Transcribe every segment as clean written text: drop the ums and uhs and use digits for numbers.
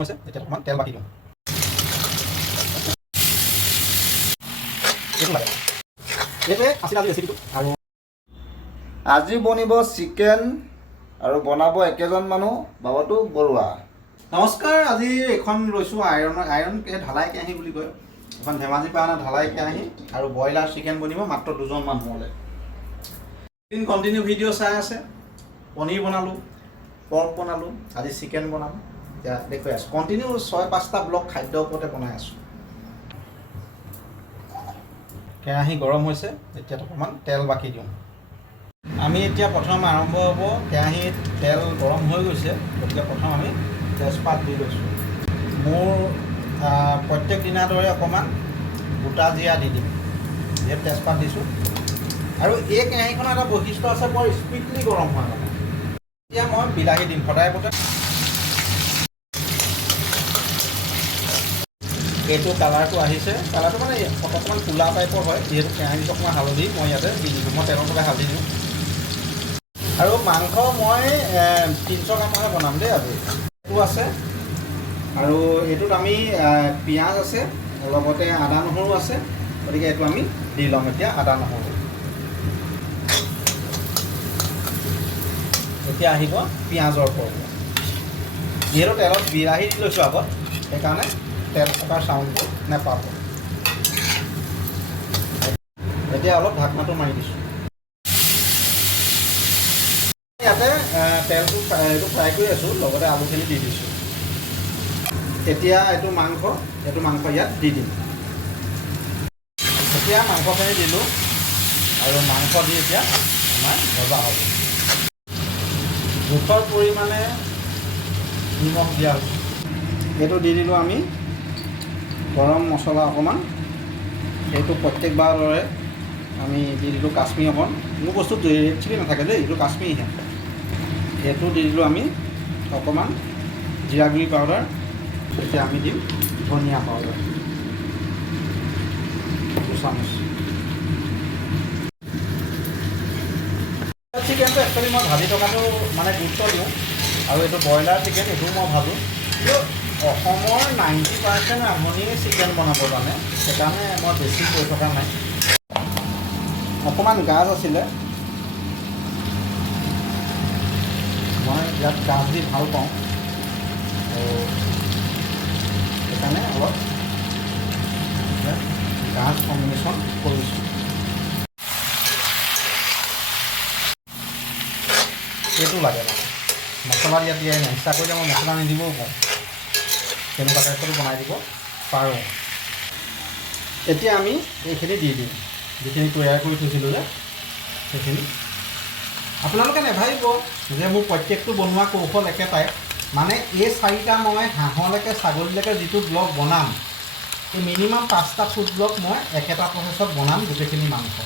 এতিয়া অকণমান তেল বাকি দিওঁ। এইটোৱে আছিল আজি ৰেচিপিটো। আৰু আজি বনিব চিকেন আৰু বনাব একেজন মানুহ বাবতু বৰুৱা। নমস্কাৰ। আজি এখন লৈছোঁ আইৰণ ঢালাই কেৰাহী বুলি কয়। এখন ধেমাজিৰ পৰা অনা ঢালাই কেৰাহী আৰু ব্ৰইলাৰ চিকেন বনিব মাত্ৰ দুজন মানুহলৈ। দিন কণ্টিনিউ ভিডিঅ' চাই আছে। পনীৰ বনালোঁ, পৰ্ক বনালোঁ, আজি চিকেন বনাম। এতিয়া দেখুৱাই আছোঁ কণ্টিনিউ 6-5টা ব্লগ খাদ্যৰ ওপৰতে বনাই আছোঁ। কেৰাহী গৰম হৈছে, এতিয়া অকণমান তেল বাকি দিওঁ। আমি এতিয়া প্ৰথম আৰম্ভ হ'ব, কেৰাহীত তেল গৰম হৈ গৈছে, গতিকে প্ৰথম আমি তেজপাত দি লৈছোঁ। মোৰ প্ৰত্যেক দিনাৰ দৰে অকণমান গোটা জিৰা দি দিম, যিহেতু তেজপাত দিছোঁ। আৰু এই কেৰাহীখনৰ এটা বৈশিষ্ট্য আছে, বৰ স্পীডলি গৰম হয় মানে। এতিয়া মই বিলাহী দিম সদায় পতে। এইটো কালাৰটো আহিছে, কালাৰটো মানে অকণমান ক'লা টাইপৰ হয়, যিহেতু কেৰাহীটো অকণমান হালধি মই ইয়াতে দি দিছোঁ। মই তেলৰ সদায় হালধি দিওঁ। আৰু মাংস মই 300 গ্ৰামহে বনাম দেই আজি। এইটো আছে আৰু এইটোত আমি পিঁয়াজ আছে, লগতে আদা নহৰু আছে, গতিকে এইটো আমি দি ল'ম এতিয়া আদা নহৰু। এতিয়া আহিব পিঁয়াজৰ পৰ্ব। যিহেতু তেলত বিলাহী দি লৈছোঁ আগত, সেইকাৰণে তেল থকাৰ চাউণ্ডটো নাপাব। এতিয়া অলপ ঢাকনাটো মাৰি দিছোঁ। ইয়াতে তেলটো এইটো ফ্ৰাই কৰি আছোঁ, লগতে আলুখিনি দি দিছোঁ। এতিয়া এইটো মাংস ইয়াত দি দিম। এতিয়া মাংসখিনি দিলোঁ আৰু মাংস দি এতিয়া আমাৰ ভজা হ'ব। জোখৰ পৰিমাণে নিমখ দিয়া হৈছে। এইটো দি দিলোঁ আমি গৰম মছলা অকণমান। এইটো প্ৰত্যেকবাৰৰ দৰে আমি দি দিলোঁ কাশ্মীৰ অকণ। মোৰ বস্তুত ৰেড চিলি নাথাকে দেই, এইটো কাশ্মীৰহে। এইটো দি দিলোঁ আমি অকণমান জিৰা গুড়ি পাউডাৰ। এতিয়া আমি দিম ধনিয়া পাউডাৰ 2 চামুচ। চিকেনটো একচুৱেলি মই ভাজি থকাটো মানে গুৰুত্ব দিওঁ, আৰু এইটো ব্ৰইলাৰ চিকেন, এইটোও মই ভাজোঁ। কিন্তু অসমৰ 90% ৰান্ধনিয়ে চিকেন বনাব জানে, সেইকাৰণে মই বেছি কৈ থকা নাই। অকণমান গাজ আছিলে, মই ইয়াত গাজ দি ভাল পাওঁ, আৰু সেইকাৰণে অলপ গাজ কম্বিনেশ্যন কৰিছোঁ। সেইটো লাগে মানে মছলা ইয়াত দিয়াই নাই। ইচ্ছা কৰিলে মই মছলা নিদিবও পাৰোঁ, তেনেকুৱা টাইপতো বনাই দিব পাৰোঁ। এতিয়া আমি এইখিনি দি দিম, যিখিনি তৈয়াৰ কৰি থৈছিলোঁ যে সেইখিনি। আপোনালোকে নেভাবিব যে মোৰ প্ৰত্যেকটো বনোৱা কৌশল একেটাই। মানে এই 4টা মই হাঁহলৈকে ছাগলীলৈকে যিটো ব্লগ বনাম, এই মিনিমাম 5টা ফুড ব্লগ মই একেটা প্ৰচেছত বনাম গোটেইখিনি মাংস।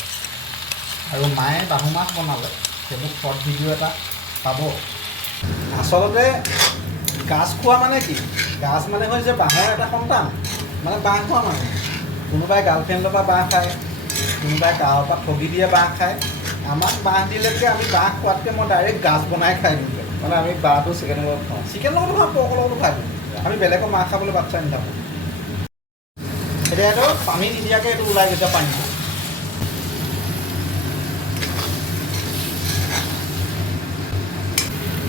আৰু মায়ে বাহু মাছ বনালে, সেইবোৰ শ্বৰ্ট ভিডিঅ' এটা পাব। আচলতে গাজ খোৱা মানে কি? গাজ মানে হৈছে বাঁহৰ এটা সন্তান, মানে বাঁহ খোৱা মানুহ। কোনোবাই গাৰ্লফ্ৰেণ্ডৰ পৰা বাঁহ খায়, কোনোবাই গাঁৱৰ পৰা ঠগি দিয়ে বাঁহ খায়। আমাক বাঁহ দিলেতকৈ আমি বাঁহ খোৱাতকৈ মই ডাইৰেক্ট গাজ বনাই খাই দিওঁ। মানে আমি বাঁহটো চিকেনৰ লগত খাওঁ, চিকেন লগতো খাওঁ, পৰ্কৰ লগতো খাই দিওঁ। আমি বেলেগৰ মাছ খাবলৈ বাচ্ছা নাথাকোঁ। এতিয়া এইটো পানী নিদিয়াকৈ এইটো ওলাই গৈছে পানীটো।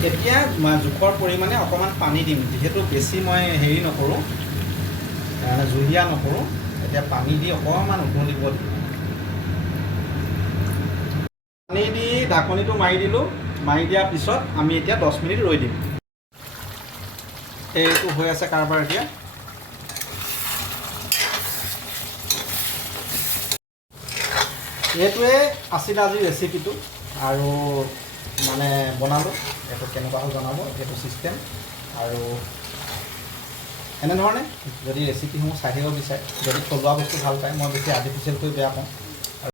এতিয়া জোখৰ পৰিমাণে অকণমান পানী দিম, যিহেতু বেছি মই হেৰি নকৰোঁ, মানে জুলীয়া নকৰোঁ। এতিয়া পানী দি অকণমান উতলিব দিম। পানী দি ঢাকনিটো মাৰি দিলোঁ। মাৰি দিয়াৰ পিছত আমি এতিয়া 10 মিনিট ৰৈ দিম। এইটো হৈ আছে কাৰবাৰ এতিয়া। এইটোৱে আছিল আজিৰ ৰেচিপিটো, আৰু মানে বনালোঁ। এইটো কেনেকুৱা হ'ল জনাব, এইটো ছিষ্টেম। আৰু এনেধৰণে যদি ৰেচিপিসমূহ চাই থাকিব বিচাৰে, যদি থলুৱা বস্তু ভাল পায়, মই বেছি আৰ্টিফিচিয়েল কৰি বেয়া পাওঁ,